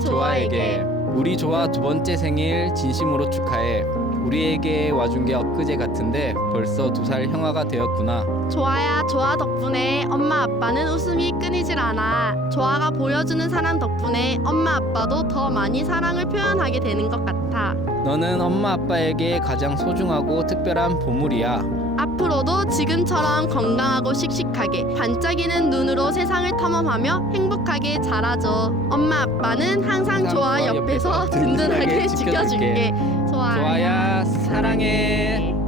조아에게 우리 조아 두 번째 생일 진심으로 축하해. 우리에게 와준 게 엊그제 같은데 벌써 두 살 형아가 되었구나. 조아야 조아 덕분에 엄마 아빠는 웃음이 끊이질 않아 조아가 보여주는 사랑 덕분에 엄마 아빠도 더 많이 사랑을 표현하게 되는 것 같아 너는 엄마 아빠에게 가장 소중하고 특별한 보물이야. 앞으로도 지금처럼 건강하고 씩씩하게 반짝이는 눈으로 세상을 탐험하며 행복하게 자라줘. 엄마 아빠는 항상 조아 옆에서 든든하게 지켜줄게. 조아야 사랑해.